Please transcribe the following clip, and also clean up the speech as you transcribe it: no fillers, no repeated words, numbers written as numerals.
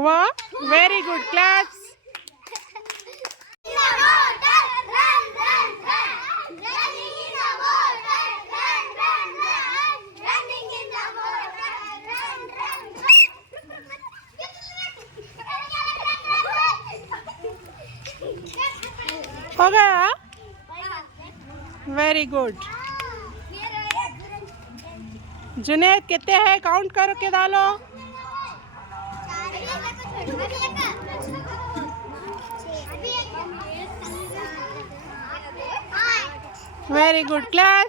वाह, very good, claps. हो गया. Very good. जुनेद कितने हैं, काउंट करके डालो. Very good, class.